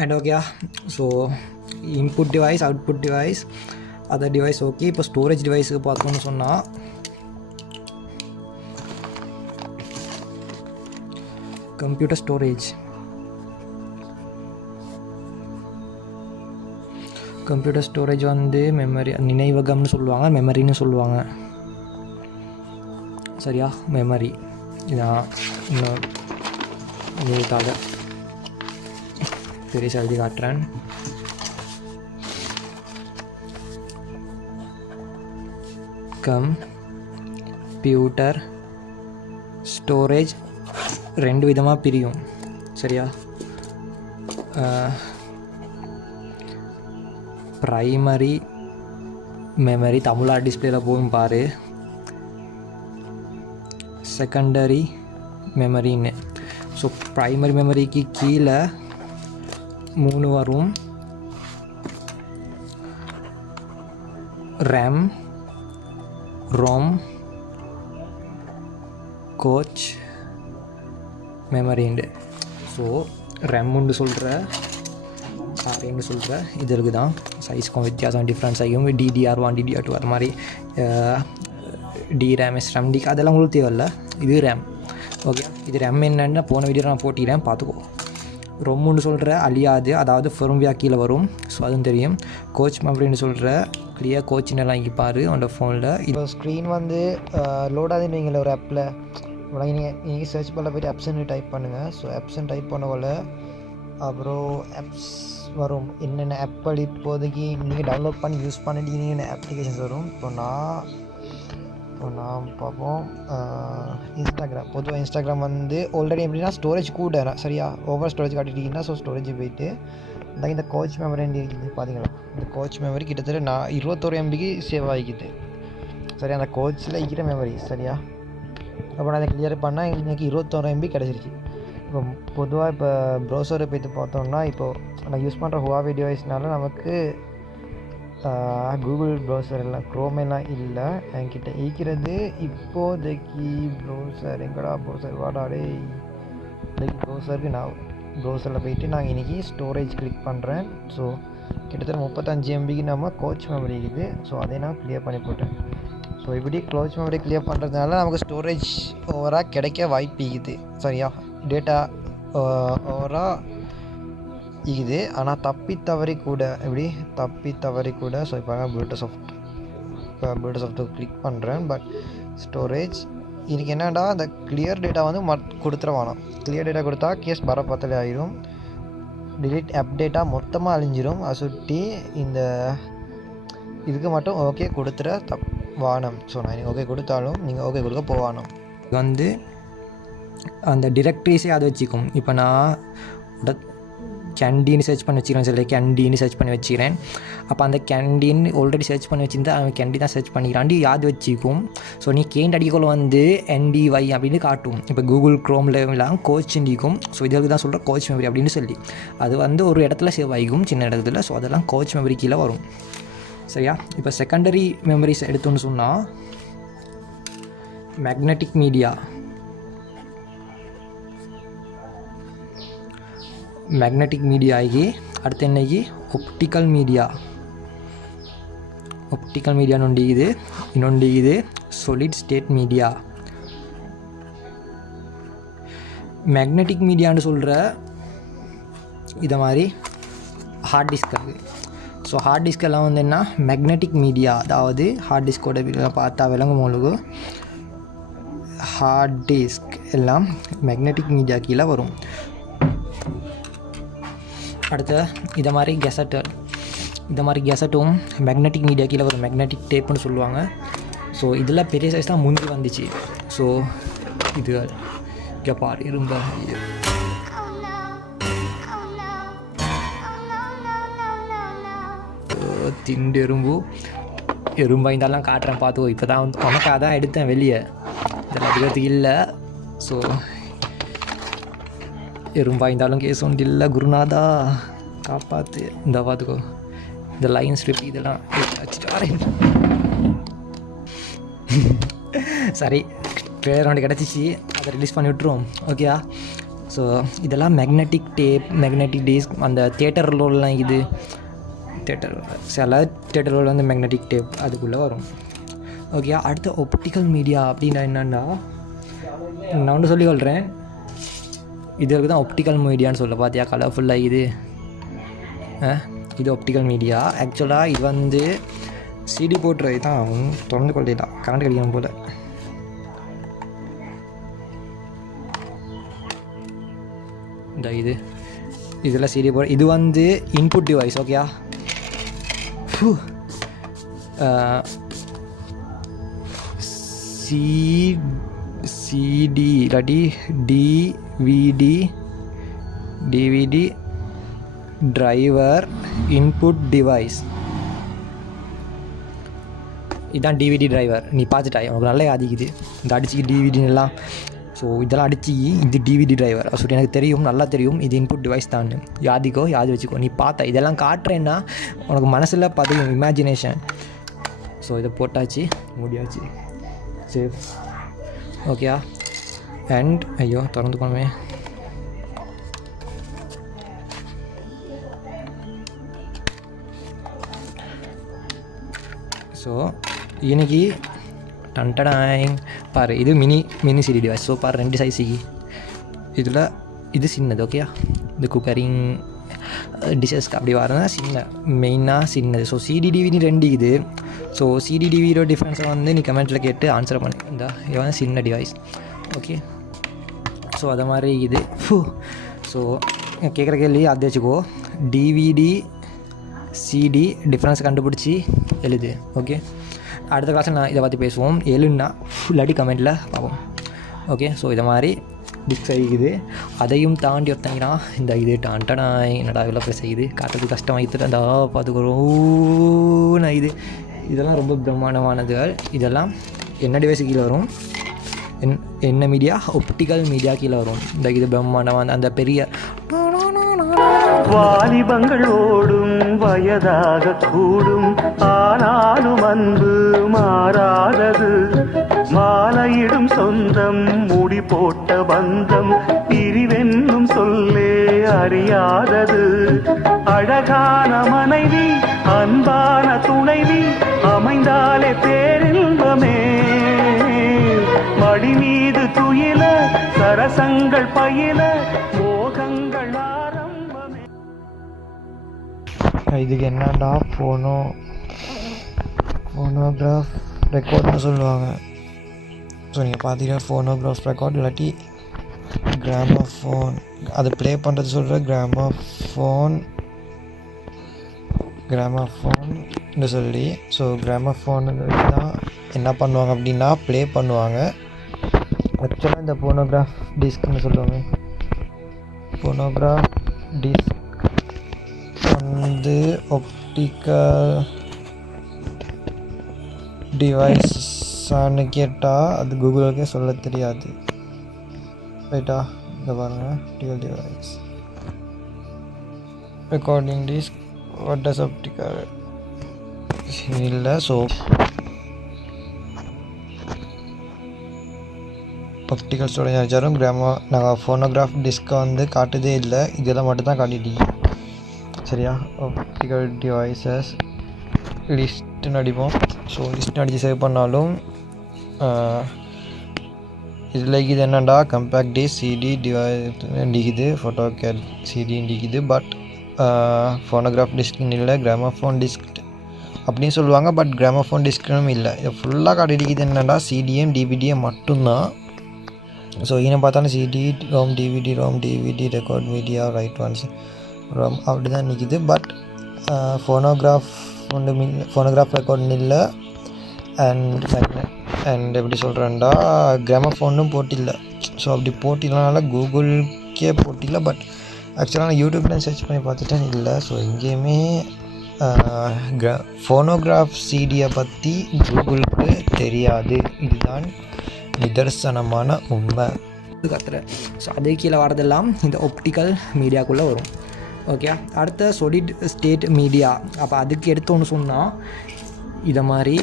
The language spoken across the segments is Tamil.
அண்ட் ஓகேயா. So input device, output device, other device okay. இப்போ ஸ்டோரேஜ் டிவைஸுக்கு பார்த்தோம்னு சொன்னால் கம்ப்யூட்டர் ஸ்டோரேஜ். கம்ப்யூட்டர் ஸ்டோரேஜ் வந்து மெமரி, நினைவகம்னு சொல்லுவாங்க, மெமரின்னு சொல்லுவாங்க. சரியா, மெமரி. இதான் இன்னும் இதுக்காக பெரிய எழுதி காட்டுறேன். கம்ப்யூட்டர் ஸ்டோரேஜ் ரெண்டு விதமாக பிரியும். சரியா, ப்ரைமரி மெமரி தமிழ் டிஸ்பிளேல போகும் பாரு, செகண்டரி மெமரின்னு. ஸோ ப்ரைமரி மெமரிக்கு கீழே 3 வரும். ரேம், ரோம், கோச், மெமரிண்டு. ஸோ ரேம்னு சொல்கிற, ஆர்ஏன்னு சொல்கிற இதற்கு தான் சைஸ்க்கும் வித்தியாசம் டிஃப்ரென்ஸ் ஆகியும். DDR1 DDR2 அது மாதிரி DRAM SRAM D அதெல்லாம் உங்களுக்கு தேவையில்ல. இது ரேம். ஓகே, இது ரேம் என்னென்னு போன வீடியோ நான் போட்டிக்கிறேன், பார்த்துக்கோ. ரொம்முன்னு சொல்கிற அழியாது, அதாவது ஃபெர்ம்வியா கீழே வரும். ஸோ அதுவும் தெரியும். கோச் மெமரின்னு சொல்கிற கிளியர் கோச்சினெல்லாம் இங்கே பாரு உன்னோட ஃபோனில். இப்போ ஸ்க்ரீன் வந்து லோடாதுன்னு வைங்கள ஒரு ஆப்பில். நீங்கள் சர்ச் பண்ண போய்ட்டு ஆப்ஷன் டைப் பண்ணுங்கள். ஸோ ஆப்ஷன் டைப் பண்ணக்குள்ள அப்புறம் ஆப்ஸ் வரும். என்னென்ன ஆப்பிள் இப்போதைக்கு நீங்கள் டவுன்லோட் பண்ணி யூஸ் பண்ணிட்டு என்னென்ன அப்ளிகேஷன்ஸ் வரும். இப்போ நான் பார்ப்போம். இன்ஸ்டாகிராம். பொதுவாக இன்ஸ்டாகிராம் வந்து ஆல்ரெடி எப்படின்னா ஸ்டோரேஜ் கூட சரியா, ஓவர் ஸ்டோரேஜ் காட்டிட்டீங்கன்னா ஸோ ஸ்டோரேஜ் போயிட்டு இந்த கோச் மெமரி இருக்குது பார்த்தீங்களா. இந்த கோச் மெமரி கிட்டத்தட்ட 21 MBக்கு சேவ் ஆகிக்குது. சரியா, அந்த கோச்சில் இருக்கிற மெமரி. சரியா, அப்போ நான் அதை கிளியர் பண்ணால் எனக்கு 21 MB கிடச்சிருச்சு. இப்போ பொதுவாக இப்போ ப்ரௌசரை போய்ட்டு பார்த்தோம்னா, இப்போது நான் யூஸ் பண்ணுற ஹுவாவே டிவைஸ்னால நமக்கு கூகுள் ப்ரௌசர் எல்லாம், க்ரோம் எல்லாம் இல்லை என்கிட்ட. இருக்கிறது இப்போதைக்கு ப்ரௌசர். எங்கடா ப்ரௌசர் வாடாடே. இப்போதைக்கு ப்ரௌசருக்கு நான் ப்ரௌசரில் போய்ட்டு நாங்கள் இன்றைக்கி ஸ்டோரேஜ் கிளிக் பண்ணுறேன். ஸோ கிட்டத்தட்ட 35 MBக்கு நம்ம கோச் மெமரி இருக்குது. ஸோ அதை நான் கிளியர் பண்ணி போட்டேன். ஸோ இப்படி கோச் மெமரி கிளியர் பண்ணுறதுனால நமக்கு ஸ்டோரேஜ் ஓவராக கிடைக்க வாய்ப்பு இருக்குது. சரியா, டேட்டா ஓவராக இருக்குது. ஆனால் தப்பி தவறி கூட ஸோ இப்போ ப்ளூடூத் கிளிக் பண்ணுறேன். பட் ஸ்டோரேஜ் இன்றைக்கி என்னடா அந்த கிளியர் டேட்டா வந்து கொடுத்துட வேணாம். கிளியர் டேட்டா கொடுத்தா கேஸ் பரப்பத்தலே ஆயிரும். டிலீட் அப்டேட்டாக மொத்தமாக அழிஞ்சிரும். அதை சுட்டி இந்த இதுக்கு மட்டும் ஓகே கொடுத்துட வானம். ஸோ நான் ஓகே கொடுத்தாலும் நீங்கள் ஓகே கொடுக்க போவானோம். வந்து அந்த டிரெக்டரிஸே அதை வச்சுக்கும். இப்போ நான் கேண்டீன் சர்ச் பண்ணி வச்சுக்கிறேன். சரி, கேண்டீன் சர்ச் பண்ணி வச்சுக்கிறேன். அப்போ அந்த கேண்டீன் ஆல்ரெடி சர்ச் பண்ணி வச்சுருந்தா அவன் கேண்டி தான் சர்ச் பண்ணிக்கிறாண்டி யாது வச்சுக்கும். ஸோ நீ கேண்ட் அடிக்கல வந்து NDY அப்படின்னு காட்டும். இப்போ கூகுள் க்ரோமில் எல்லாம் கோச் இண்டிக்கும். ஸோ இதுக்கு தான் சொல்கிற கோச் மெமரி அப்படின்னு சொல்லி அது வந்து ஒரு இடத்துல சேவ் ஆகிக்கும், சின்ன இடத்துல. ஸோ அதெல்லாம் கோச் மெமரி கீழே வரும். சரியா, இப்போ செகண்டரி மெமரிஸ் எடுத்தோன்னு சொன்னால் மேக்னெட்டிக் மீடியா. மேக்னெட்டிக் மீடியா ஆகி அடுத்து என்னைக்கு ஒப்டிக்கல் மீடியான்னு ஒன்று இது. இன்னொன்று இது solid state மீடியா. மேக்னெட்டிக் மீடியான்னு சொல்கிற இதை மாதிரி ஹார்ட் டிஸ்க் இருக்குது. ஸோ ஹார்ட் டிஸ்க் எல்லாம் வந்து என்ன மேக்னெட்டிக் மீடியா, அதாவது ஹார்ட் டிஸ்கோட பார்த்தா விளங்கும் உங்களுக்கு. ஹார்ட் டிஸ்க் எல்லாம் மேக்னெட்டிக் மீடியா கீழே வரும். அடுத்து இதை மாதிரி கெசட்டும் மேக்னெட்டிக் மீடியா கீழே வரும். மேக்னெட்டிக் டேப்புன்னு சொல்லுவாங்க. ஸோ இதில் பெரிய சைஸ் தான் முந்தி வந்துச்சு. ஸோ இது இங்கே பாரு, இரும்ப திண்டு எறும்பா இருந்தாலும் காட்டுறேன் பார்த்துக்கோ. இப்போ தான் வந்து உனக்காக தான் எடுத்தேன் வெளியே, இதெல்லாம் எடுக்கிறதுக்கு இல்லை. ஸோ எறும்பா இருந்தாலும் கேஸ் ஒன்று இல்லை, குருநாதா காப்பாற்று. இந்த பார்த்துக்கோ, இந்த லைன் ஸ்ட்ரிப் இதெல்லாம் வச்சுட்டு சரி, ட்ரெய்லர் ஒன்று கிடச்சிச்சு, அதை ரிலீஸ் பண்ணி விட்டுருவோம். ஓகேயா, ஸோ இதெல்லாம் மேக்னெட்டிக் டேப், மேக்னெட்டிக் டிஸ்க், அந்த தியேட்டர்லாம் இது தியேட்டர் சில தியேட்டரில் வந்து மேக்னெட்டிக் டேப் அதுக்குள்ளே வரும். ஓகே, அடுத்த ஒப்டிக்கல் மீடியா அப்படின்னா என்னென்னா, நான் ஒன்று சொல்லிக்கொள்கிறேன், இதுக்கு தான் ஒப்டிக்கல் மீடியான்னு சொல்ல பார்த்தியா கலர்ஃபுல்லாக இது ஒப்டிக்கல் மீடியா. ஆக்சுவலாக இது வந்து சிடி போட்டுறது தான் திறந்து கொள்ளிடலாம், கரண்ட் கிடைக்கணும் போல். இந்த இதெல்லாம் சிடி போட, இது வந்து இன்புட் டிவைஸ். ஓகேயா, சிடி இல்லாட்டி டிவிடி டிரைவர் இன்புட் டிவைஸ். இதுதான் டிவிடி டிரைவர். நீ பார்த்துட்டாய், உனக்கு நல்லா யாதிக்குது இந்த அடிச்சு டிவிடின்லாம். ஸோ இதெல்லாம் அடிச்சு இது டிவிடி டிரைவர் சொல்லி எனக்கு தெரியும், நல்லா தெரியும் இது இன்புட் டிவைஸ் தான். யாதி வச்சுக்கோ. நீ பார்த்த இதெல்லாம் காட்டுறேன்னா உனக்கு மனசில் பதியும், இமேஜினேஷன். ஸோ இதை போட்டாச்சு, முடியாச்சு, சரி ஓகேயா. அண்ட் ஐயோ திறந்துக்கோமே. ஸோ இன்னைக்கு டன்டடாங் பாரு, இது மினி சிடி டிவைஸ். ஸோ பாரு 2 சைஸு இதில் இது சின்னது. ஓகேயா, இது குக்கரிங் டிஷஸ்க்கு அப்படி வரனா மெயினாக சின்னது. ஸோ சிடி டிவிடி 2 இது. ஸோ சிடி டிவிடியோட டிஃப்ரென்ஸை வந்து நீ கமெண்ட்டில் கேட்டு ஆன்சர் பண்ணு. இந்த இவன் சின்ன டிவைஸ். ஓகே, ஸோ அதை மாதிரி இது. ஸோ கேட்குற கேள்வி அது வச்சுக்கோ, டிவிடி சிடி டிஃப்ரென்ஸ் கண்டுபிடிச்சி எழுது. ஓகே, அடுத்த கிளாஸில் நான் இதை பற்றி பேசுவோம். எழுன்னா ஃபுல்லாடி கமெண்ட்டில் பார்ப்போம். ஓகே, ஸோ இதை மாதிரி டிஸ்க் செய்யுது. அதையும் தாண்டி ஒருத்தங்கன்னா இந்த இது டான்டனா என்னடா இவ்வளோ ப்ளஸ் செய்யுது, காட்டுறது கஷ்டமாகிட்டு அந்த பார்த்துக்கிறோம். நான் இதெல்லாம் ரொம்ப பிரம்மாண்டமானதுகள். இதெல்லாம் என்ன டிவைஸு கீழே வரும், என்ன மீடியா, ஒப்டிக்கல் மீடியா கீழே வரும். இந்த இது பிரம்மாண்டமான அந்த பெரிய வாலிபங்கள் ஓடும் வயதாக கூடும், ஆனாலும் அன்பு மாறாதது. மாலையிடும் சொந்தம், முடி போட்ட பந்தம், பிரிவென்னும் சொல்லே அறியாதது. அழகான மனைவி, அன்பான துணைவி அமைந்தாலே பேரின்பமே. மடி மீது துயில சரசங்கள் பயில மோகங்கள் ஆரம்பமே. இதுக்கு என்னடா ஃபோனோகிராஃப் ரெக்கார்ட்னு சொல்லுவாங்க. ஸோ நீங்கள் பார்த்தீங்கன்னா ஃபோனோகிராஃப் ரெக்கார்ட் இல்லாட்டி கிராமஃபோன், அது ப்ளே பண்ணுறது சொல்கிற கிராமஃபோன்னு சொல்லி. ஸோ கிராமஃபோனு தான் என்ன பண்ணுவாங்க அப்படின்னா ப்ளே பண்ணுவாங்க. ஆக்சுவலாக இந்த ஃபோனோகிராஃப் டிஸ்க்னு சொல்லுவாங்க. ஃபோனோகிராஃப் டிஸ்க் வந்து ஒப்டிக்கல் டிவைஸான்னு கேட்டால் அது கூகுளுக்கே சொல்ல தெரியாது. ரைட்டா, இங்கே பாருங்கள், optical device recording disk what does optical இல்லை. ஸோ ஒப்டிக்கல் ஸ்டோரேஜ் நினச்சாலும் நாங்கள் ஃபோனோகிராஃப் டிஸ்க்கை வந்து காட்டுதே இல்லை, இதெல்லாம் மட்டும்தான் காட்டிட்டீங்க. சரியா, ஒப்டிக்கல் டிவைசஸ் லிஸ்ட்டுன்னு அடிப்போம். ஸோ லிஸ்ட்டு அடித்து சேவ் பண்ணாலும் இதில் இது என்னென்னா கம்பேக்ட் டிஸ்க், சிடி டிவைஸ் இண்டிக்குது, ஃபோட்டோ கேட் சிடி இண்டிக்குது. பட் ஃபோனோகிராஃப் டிஸ்க்னு இல்லை, கிராமஃபோன் டிஸ்க் அப்படின்னு சொல்லுவாங்க. பட் கிராமஃபோன் டிஸ்க்னும் இல்லை. இதை ஃபுல்லாக காட்டிடிக்குது என்னென்னா சிடிஎம் டிவிடிஎம் மட்டும்தான். ஸோ இன்னும் பார்த்தாலும் CD ROM DVD record media write once ROM அப்படி தான் நிற்கிது. பட் ஃபோனோகிராஃப் ரெக்கார்ட்னு இல்லை. அண்ட் எப்படி சொல்கிறேன்டா கிராமஃபோனும் போட்டில்லை. ஸோ அப்படி போட்டிலனால கூகுளுக்கே போட்டில்லை. பட் ஆக்சுவலாக நான் யூடியூப்லேயும் சர்ச் பண்ணி பார்த்துட்டேன், இல்லை. ஸோ எங்கேயுமே ஃபோனோகிராஃப் சிடியை பற்றி கூகுளுக்கு தெரியாது. இதுதான் நிதர்சனமான உண்மை. கத்துறேன். ஸோ அதே கீழே வரதெல்லாம் இந்த ஒப்டிக்கல் மீடியாக்குள்ளே வரும். ஓகே, அடுத்த சொலிட் ஸ்டேட் மீடியா. அப்போ அதுக்கு எடுத்தோன்னு சொன்னால் இதை மாதிரி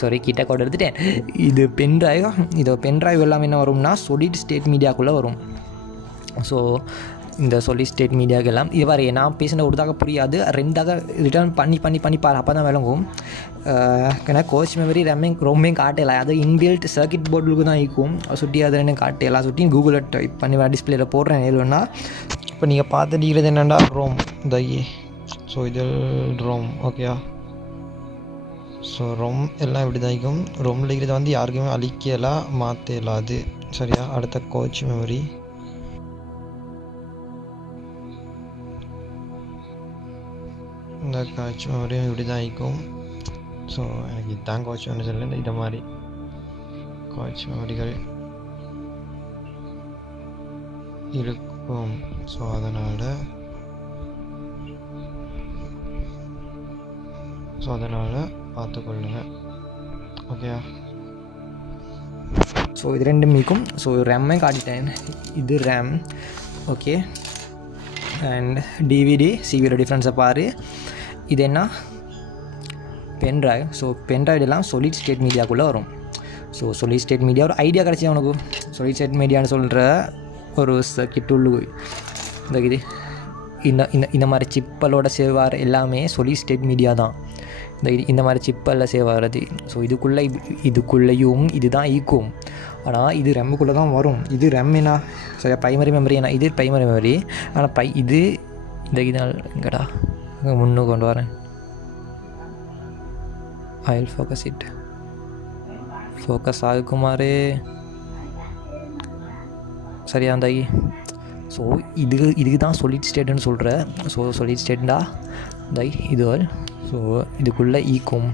சாரி கிட்ட கூட எடுத்துட்டேன். இது பென்ட்ரைவ். இது பென்ட்ரைவ் எல்லாமே என்ன வரும்னா solid state மீடியாக்குள்ளே வரும். ஸோ இந்த solid state மீடியாக்கெல்லாம் இது வரையே நான் பேசின ஒருதாக புரியாது, ரெண்டாக ரிட்டர்ன் பண்ணி பாரு, அப்போ தான் விளங்கும். ஏன்னா கோச் மெமரி ரொம்பவும் காட்டலாம், அது இன்பில்ட் சர்க்கிட் போர்டுக்கு தான் இருக்கும். சுட்டி அதை என்ன காட்டலாம், சுட்டி கூகுளில் டைப் பண்ணி டிஸ்பிளேயில் போடுறேன் எதுனா. இப்போ நீங்கள் பார்த்துட்டு என்னென்னா ரோம் தகி. ஸோ இது ரோம் ஓகேயா. ஸோ ரொம் எல்லாம் இப்படி தான் இருக்கும். ரொம்ல இருக்கிறத வந்து யாருக்குமே அழிக்கலாம் மாற்றலாது சரியா. அடுத்த கோச் மெமரி. இந்த கோச் மெமரியும் இப்படி தான் இருக்கும். ஸோ எனக்கு இதுதான் கோச் மெமரி சொல்லல, இந்த மாதிரி கோச் மெமரிகள் இருக்கும். ஸோ அதனால் பார்த்துக்கொள்ளுங்க ஓகேயா. ஸோ இது ரெண்டும் இருக்கும். ஸோ ரேம்மே காட்டிட்டேன், இது ரேம் ஓகே. அண்ட் டிவிடி சிவியோட டிஃப்ரென்ஸை பாரு. இது என்ன பென்ட்ரைவ். ஸோ பென்ட்ரைவ் எல்லாம் solid state மீடியாக்குள்ளே வரும். ஸோ solid state மீடியா ஒரு ஐடியா கிடச்சி அவனுக்கு. solid state மீடியான்னு சொல்கிற ஒரு சர்க்கிட் உள்ளு இது இந்த மாதிரி சிப்பலோட சேவார் எல்லாமே solid state மீடியா தான். இந்த மாதிரி சிப்பெல்லாம் சேவ் ஆகிறது. ஸோ இதுக்குள்ளேயும் இதுதான் ஈக்கும். ஆனால் இது ரெம்முக்குள்ளே தான் வரும். இது ரெம் என்ன சரியா ப்ரைமரி மெமரி. ஏன்னா இது ப்ரைமரி மெமரி. ஆனால் இது இதனால் எங்கடா முன்னு கொண்டு வரேன். I will focus it. Focus ஆகுமாறு சரியா இருந்தாகி. ஸோ இதுக்கு தான் solid stateன்னு சொல்கிற. ஸோ solid stateண்டா இதுவல். ஸோ இதுக்குள்ளே ஈக்கும்.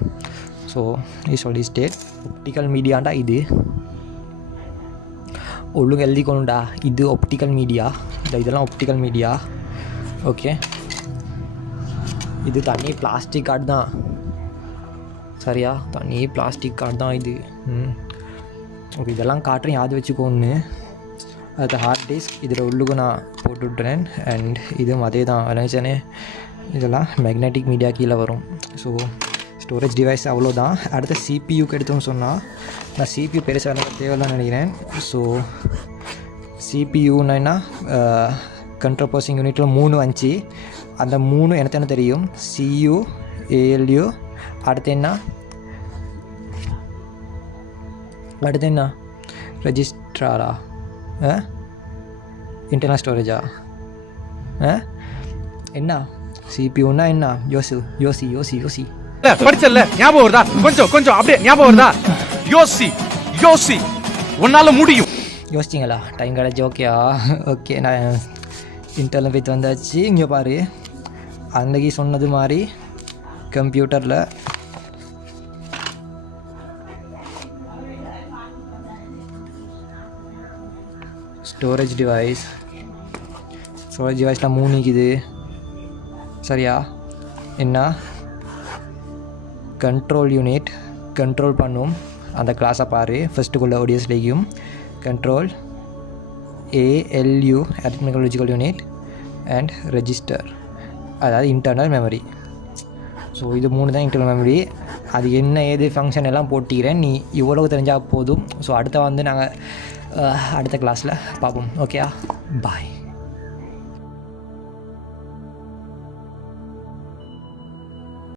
ஸோ இது solid state. ஒப்டிக்கல் மீடியாண்டா இது ஒழுங்கு எழுதிக்கணுண்டா. இது ஒப்டிக்கல் மீடியா. இதெல்லாம் ஒப்டிக்கல் மீடியா ஓகே. இது தனி பிளாஸ்டிக் கார்டு தான் சரியா, தனி பிளாஸ்டிக் கார்டு தான் இது. ஓகே இதெல்லாம் காட்டுறேன், யாவது வச்சுக்கோன்னு. அது ஹார்ட் டிஸ்க் இதில் உள்ளுக்கு நான் போட்டு விட்டுறேன். அண்ட் இதுவும் அதே தான் விளைஞ்சானே. இதெல்லாம் மேக்னெட்டிக் மீடியா கீழே வரும். ஸோ ஸ்டோரேஜ் டிவைஸ் அவ்வளோதான். அடுத்த சிபியூக்கு எடுத்தோம்னு சொன்னால் நான் சிபியூ பெருசாக தேவைதான் நினைக்கிறேன். ஸோ சிபியூன்னா என்ன கண்ட்ரோல் ப்ராசஸிங் யூனிட்டில் 3 வந்துச்சு. அந்த 3 எனக்கு என்ன தெரியும், சியூ ஏஎல்யூ. அடுத்து என்ன ரெஜிஸ்ட்ராரா இன்டர்னல் ஸ்டோரேஜா என்ன சிபியூன்னா என்ன யோசி படிச்சல்ல ஞாபகம் வருதா? கொஞ்சம் அப்படியே ஞாபகம் வருதா? யோசி உன்னால முடியும். யோசிச்சிங்களா? டைம் கிடச்சி ஓகேயா. ஓகே நான் இன்டர்னல் போய்த்து வந்தாச்சு. இங்கே பாரு அன்றைக்கி சொன்னது மாதிரி கம்ப்யூட்டரில் ஸ்டோரேஜ் டிவைஸில் 3 இருக்குது சரியா. என்ன கண்ட்ரோல் யூனிட் கண்ட்ரோல் பண்ணும் அந்த கிளாஸை பாரு. ஃபஸ்ட்டுக்குள்ளே ஓடிஎஸ்லேயும் control ALU arithmetical logical unit and register, அதாவது இன்டர்னல் மெமரி. ஸோ இது 3 தான் இன்டர்னல் மெமரி. அது என்ன ஏது ஃபங்க்ஷன் எல்லாம் போட்டிக்கிறேன், நீ இவ்வளவு தெரிஞ்சால் போதும். ஸோ அடுத்த நாங்கள் அடுத்த கிளாஸில் பார்ப்போம் ஓகேயா. பாய்.